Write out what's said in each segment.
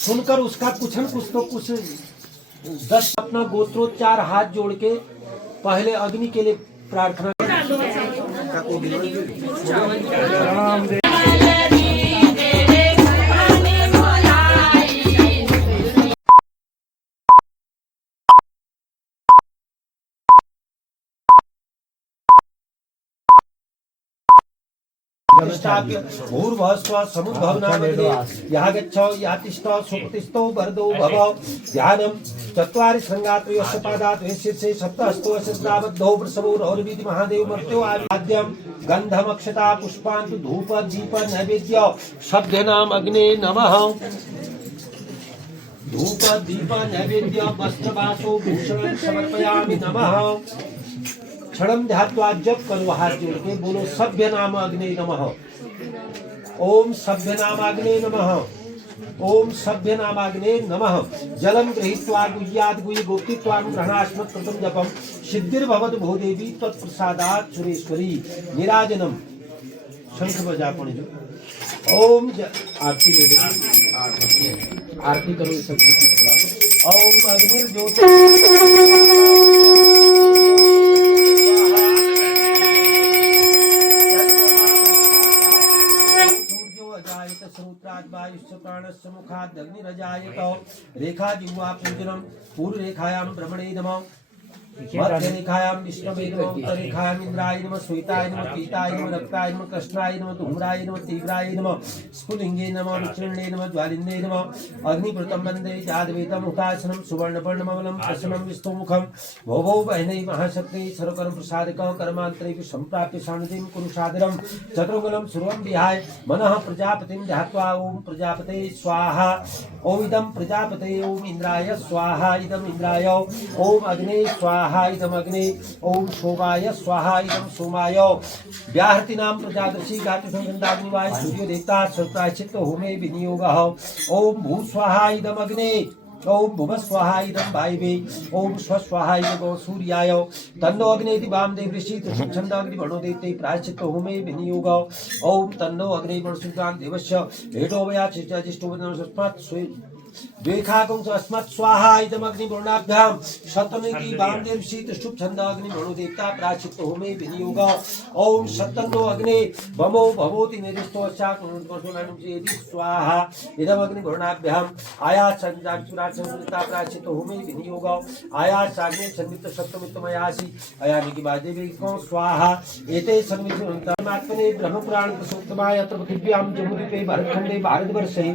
सुनकर उसका कुछ न कुछ तो कुछ 10 अपना गोत्रोच्चार हाथ जोड़ के पहले अग्नि के लिए प्रार्थना। भूर्भुवस्व समुद्भवनामग्ने यः गच्छौ यातिष्ठौ सुप्रतिष्ठौ वरदो भवौ ध्यानं चत्वारि शृङ्गात्रयोश्च पादात्रये शीर्षे सप्तहस्तो शस्त्राबद्धौ वृषभो रौरवीति महादेव मर्त्यो आद्यं गन्धमक्षता पुष्पान्तु धूप दीप नैवेद्य सभ्यनाम अग्ने नमः। धूप दीप नैवेद्य वस्त्रवासो भूषण समर्पयामि नमः। क्षणम ध्यात्वा जप करो हाथ जोड़ के बोलो सभ्य नाम अग्ने नमः। ओम सभ्य नामाग्ने नमः। ओम सभ्य नामाग्ने नमः। जलम गृहीत्वा गुह्याद् गुह्य गोप्तित्वान् ग्रहणास्मत् कृतं जपम सिद्धिर्भवतु भूदेवी तत्प्रसादात् सुरेश्वरी निराजनम। शंख बजा पड़े जो ओम आरती ले लो, आरती करो सब। ओम अग्निर्ज्योति प्राणस्य मुखात् अग्निरजायत। रेखा जिह्वा पूजनम पूर्व रेखायां ब्रह्मणे नमः। मध्य रेखायां विष्णवे नमः। उत्तर रेखायां इंद्राय नमः। श्वेताय नमः। पीताय नमः। रक्ताय नमः। कृष्णाय नमः। धूम्राय नमः। तीव्राय नमः। स्फुलिंगे नमः। विचूर्णे नमः। ज्वालिन्ये नमः। अग्निव्रतं वन्दे जातवेदं हुतासनं सुवर्णपर्णमवलं प्रसन्नं विष्णुमुखं भोभो वह्नै महाशक्ति सर्वकर्म प्रसादकः कर्मान्तरे सम्प्राप्य सान्निधिं कुरु सादरं चतुर्गुणं सर्वं विहाय मनः प्रजापतिं ध्यात्वा ओम प्रजापते स्वाहा। ओम इदं प्रजापते ओम इंद्राय स्वाहा। इदं इंद्राय ओम अग्ने स्वाहा। इदम अग्ने ओम सोमाय स्वाहा। इदम सोमाय। व्याहृतीनां प्रजादर्शी गातुसंगन्धाग्निवाय सूर्यो देवता सर्वप्रायश्चित्त होमे विनियोगः। ओम भू स्वाहा। इदम अग्ने ओम भुव स्वाहा। इदं वायवे ओम स्व स्वाहा। इदं सूर्याय तन्नो अग्नेति वामदेव ऋषि छंद अग्नि वर्णो देवते प्रायश्चित्त होमे विनियोग। ओम तन्नो अग्नि वर्णसुतान देवस्य भेटो वया चिष्टो नमस्मात् द्वेखागुं अस्मत् स्वाहा। इदम अग्नि वर्णाभ्याम शतनेति वामदेव शीत शुभ छंद अग्नि वर्णो देवता प्रायश्चित्त होमे विनियोग। ओम शतन्नो अग्नि वमो भवोति निर्दिष्टो चाकुंसोनानुजेति स्वाहा। इदम अग्नि वर्णाभ्याम आया संजाचुरा संस्कृता प्रायश्चित्त होमे विनियोग। आया साग्ने संवित सप्तमितमयासि अयानि की बादेवी को स्वाहा। एते संवितमात्मने ब्रह्म पुराण प्रसूक्तमाय अत्र पृथिव्यां जम्बूद्वीपे भारतखंडे भारतवर्षे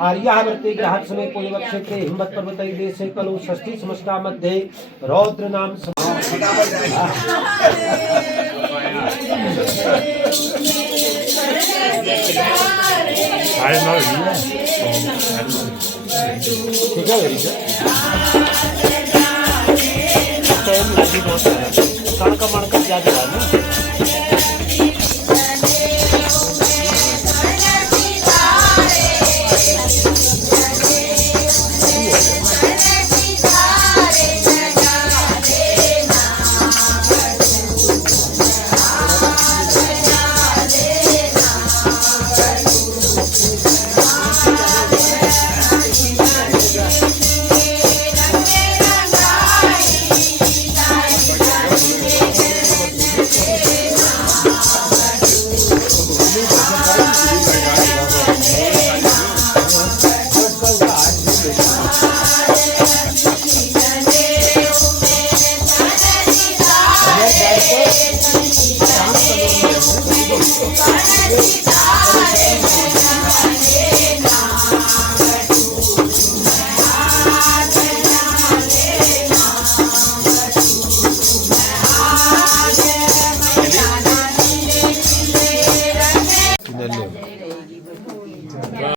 आर्यावर्ते ग्रहात् समय क्षेत्रे हिम्मत पर्वतै देशे कलु षष्ठी समष्टा मध्ये रौद्र नाम ठीक है। सड़का मड़का ज्यादा है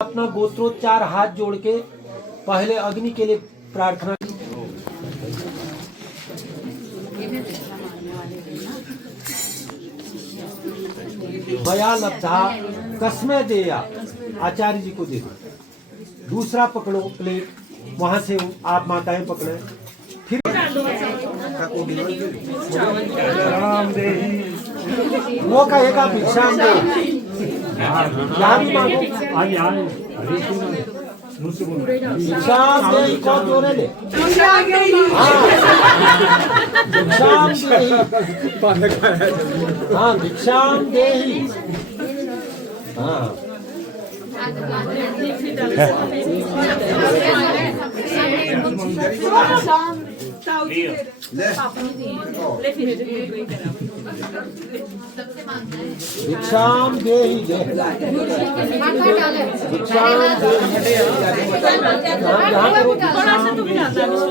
अपना गोत्रोच्चार हाथ जोड़ के पहले अग्नि के लिए प्रार्थना। बया लब्धा कसमें देया आचार्य जी को दे दो। दूसरा पकड़ो प्लेट, वहां से आप माताएं पकड़े। फिर वो कहेगा भिक्षा दे, यहाँ भी मांगो। भिक्षाम देहि को जोरे ले भिक्षाम देहि हाँ भिक्षाम देहि हाँ भिक्षाम देहि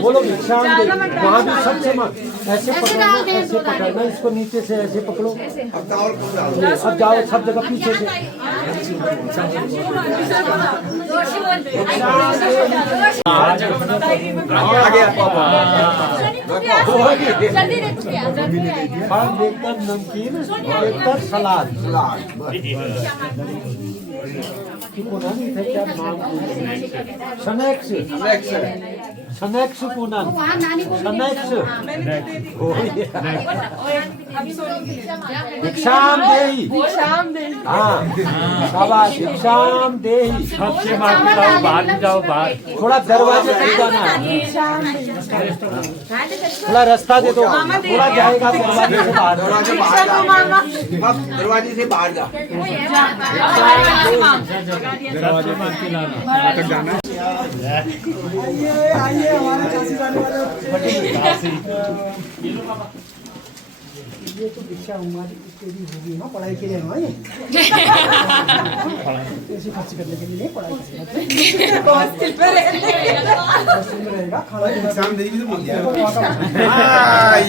बोलो भिक्षाम देहि वहाँ भी सबसे मत ऐसे पकड़ना इसको नीचे से ऐसे पकड़ो अब जाओ सब जगह पीछे से एकदम नमकीन एकदम सलाद स्नैक्स पूनम स्नैक्स भिक्षाम देहि हाँ शाबाश भिक्षाम देहि सबसे बाहर जाओ बाहर थोड़ा दरवाजे से जाना थोड़ा रास्ता दे दो थोड़ा जाएगा दरवाजे से बाहर जा दरवाजे मार के लाना जाना आइए हमारे काशी जाने वाले ये तो भिक्षा हमारी इसके भी होगी ना पढ़ाई के लिए ना ये ऐसे खर्च करने के लिए नहीं पढ़ाई हॉस्टल पे रहेगा खाना एग्जाम देगी तो बोल दिया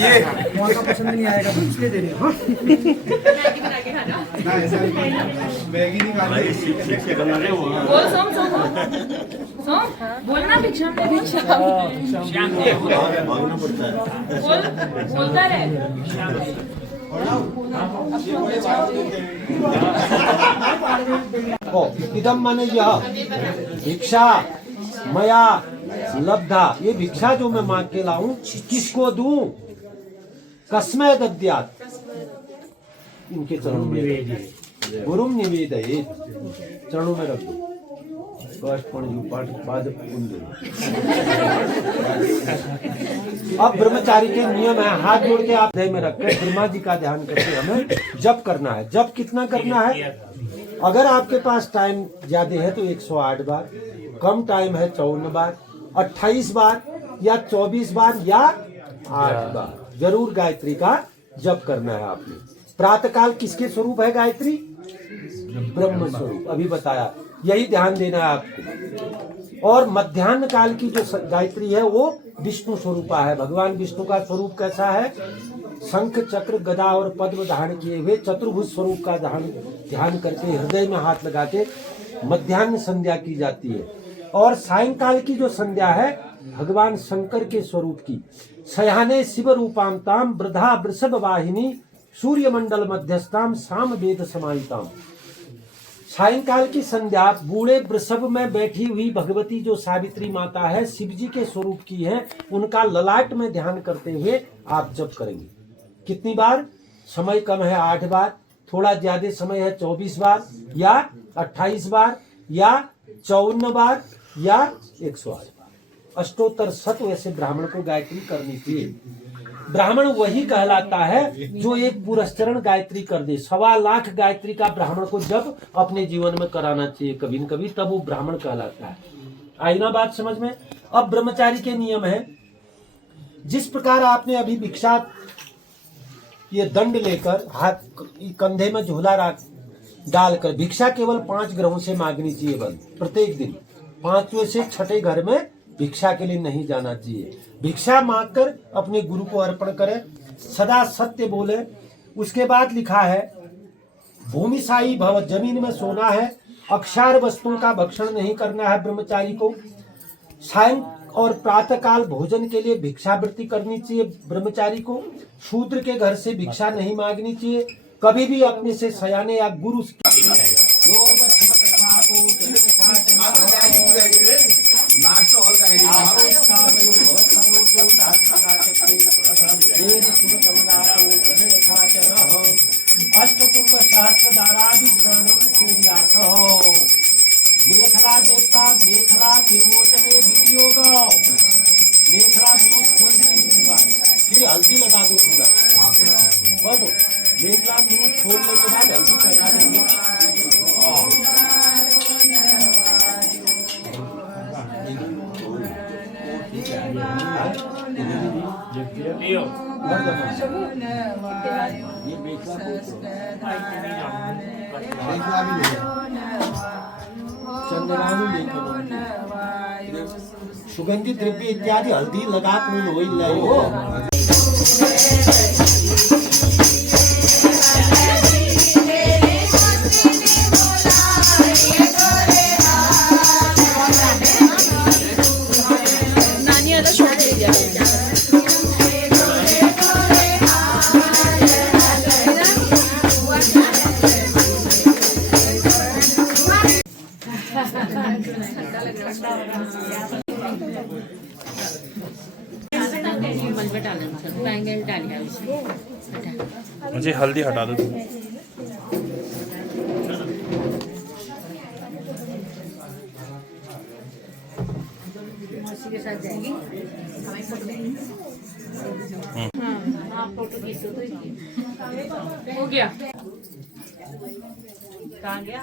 ये वहाँ का पसंद नहीं आएगा तो इसलिए दे रहे हाँ ना ऐसा मैगी नहीं खाना शिक्षक बना रहे हो बोल सोम बोलना भिक्षा बोल बोलता रहे इदम माने यह भिक्षा मया लब्धा ये भिक्षा जो मैं मांग के लाऊं किसको दूं कस्मै दद्यात् इनके चरणों में गुरुम निवेदयेत् चरणों में रख दो अब ब्रह्मचारी के नियम है हाथ जोड़ के आप हृदय में रखकर ब्रह्मा जी का ध्यान करके हमें जप करना है। जप कितना करना है? अगर आपके पास टाइम ज्यादा है तो 108 बार, कम टाइम है 54 बार, 28 बार या 24 बार या 8 बार जरूर गायत्री का जप करना है आपने। प्रातः काल किसके स्वरूप है गायत्री? ब्रह्म स्वरूप, अभी बताया, यही ध्यान देना है आपको। और मध्याह्न काल की जो गायत्री है वो विष्णु स्वरूपा है। भगवान विष्णु का स्वरूप कैसा है? शंख चक्र गदा और पद्म धारण किए हुए चतुर्भुज स्वरूप का ध्यान करके हृदय में हाथ लगा के मध्याह्न संध्या की जाती है। और सायंकाल की जो संध्या है भगवान शंकर के स्वरूप की, शयाने शिव रूपांताम वृद्धा वृषभ वाहिनी सूर्य मंडल मध्यस्थाम साम वेद समाहिताम। सायंकाल की संध्या बूढ़े वृषभ में बैठी हुई भगवती जो सावित्री माता है, शिव जी के स्वरूप की है, उनका ललाट में ध्यान करते हुए आप जप करेंगे। कितनी बार? समय कम है 8 बार, थोड़ा ज्यादा समय है 24 बार या 28 बार या 54 बार या 108 बार। अष्टोत्तर शत वैसे ब्राह्मण को गायत्री करनी चाहिए। ब्राह्मण वही कहलाता है जो एक पुरस्चरण गायत्री कर दे। 1.25 लाख गायत्री का ब्राह्मण को जब अपने जीवन में कराना चाहिए कभी न कभी, तब वो ब्राह्मण कहलाता है। आई ना बात समझ में? अब ब्रह्मचारी के नियम है, जिस प्रकार आपने अभी भिक्षा ये दंड लेकर हाथ कंधे में झोला डालकर भिक्षा केवल 5 ग्रहों से मांगनी चाहिए बस प्रत्येक दिन। 5वें से 6ठे घर में भिक्षा के लिए नहीं जाना चाहिए। भिक्षा मांगकर अपने गुरु को अर्पण करें, सदा सत्य बोले। उसके बाद लिखा है भूमिशायी भव, जमीन में सोना है, अक्षार वस्तुओं का भक्षण नहीं करना है ब्रह्मचारी को। सायं और प्रातः काल भोजन के लिए भिक्षावृत्ति करनी चाहिए ब्रह्मचारी को। शूद्र के घर से भिक्षा नहीं मांगनी चाहिए कभी भी। अपने से सयाने या गुरु अष्टकुंभ सहस्रधारा मेखला देवता मेखला लियो सुगंधित द्रव्य इत्यादि हल्दी लगा पूर्ण हो नानी आता शॉर्ट दीजिए मुझे हल्दी हटा दो तुम। के साथ जाएगी हाँ फोटो खींचो तो हो गया कहाँ गया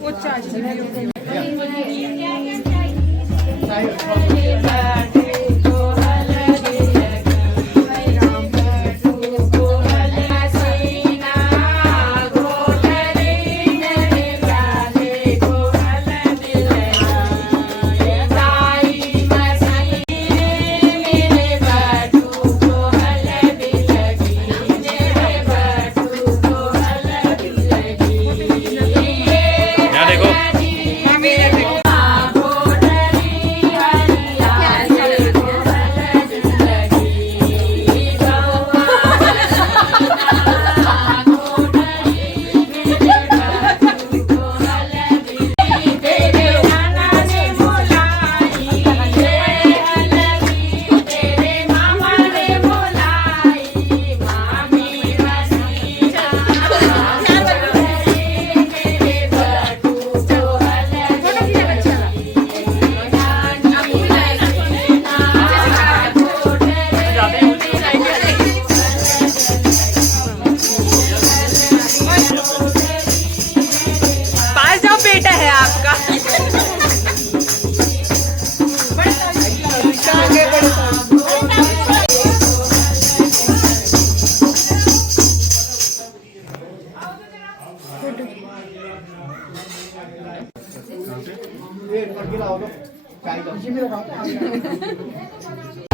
वो चार्ज यहाँ देखो पास जाओ बेटा है आपका इसी में लगाओ